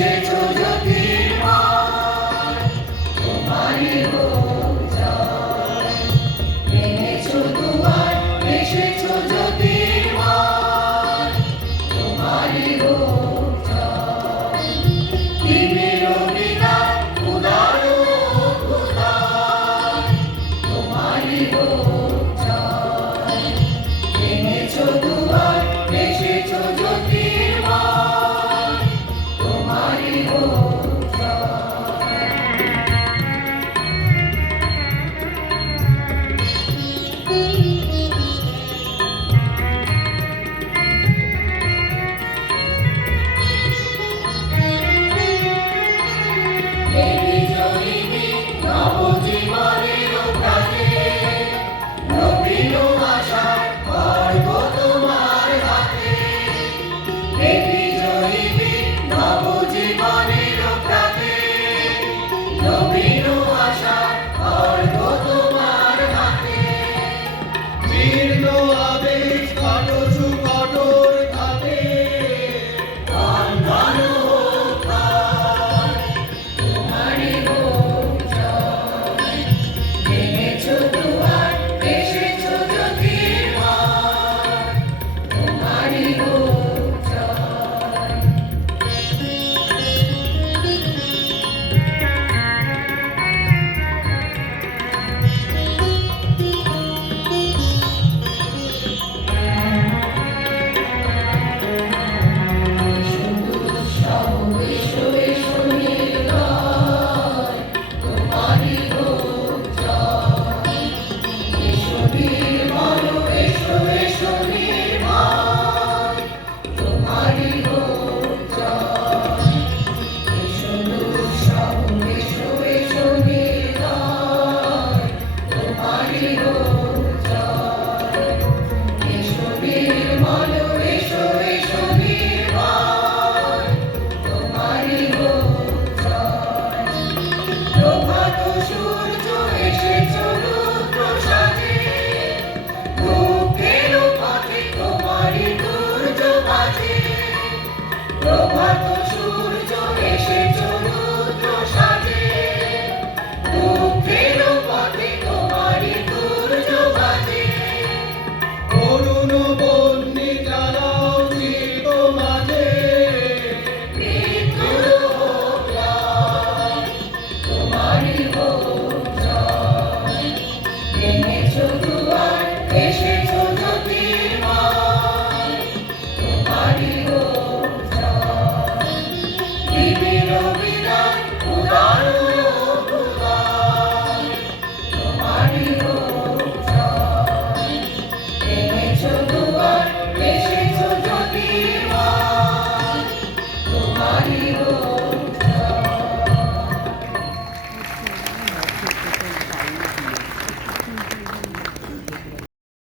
এসেছো জ্যোতির্ময়, তোমারই হোক জয়। এনেছো দুয়ার, এসেছো জ্যোতির্ময়, তোমারই হোক জয়। তিমির বিদায়, উদার অভ্যুদয়, তোমারই হোক জয়। এনেছো দুয়ার, এসেছো জ্যোতির্ময়, তোমারই হোক জয়। দেবী জয়িনী নবজীবনের প্রাণে, নবীন আশার খড়গ তোমার হাতে। দেবী জয়িনী নবজীবনের প্রাণে, নবীন আশার খড়গ তোমার হাতে। জীর্ণ আবেশ কাটছু কঠোর ঘাটে, বন্ধন হোক ক্ষয়, তোমারই হোক জয়। এনেছো দুয়ার, এসেছো জ্যোতির্ময়, তোমারই হোক জয়। এসো এসো নির্লয়, তোমারই হোক জয়। এসো নির্মল, এসো এসো নির্মল, তোমারই হোক জয়। এসো দুঃসহ, এসো এসো নির্লয়, তোমারই হোক জয়। এসো নির্মল, এসো এসো নির্মল, তোমারই হোক জয়। প্রভাত সূর্য এসেছো রুদ্র সাজে, দুঃখের পথে তোমারই দুর্য বাজে। প্রভাত সূর্য এসেছো রুদ্র সাজে, দুঃখের পথে তোমারই দুর্য বাজে। করুণ বন্যি জ্বালাও চিত্ত মাঝে, মৃত্যুর হোক লয়, তোমারই হোক জয়। এনেছো দুয়ার, এসেছো জ্যোতির্ময়, তোমারই হোক জয়। তিমির বিদায়, উদার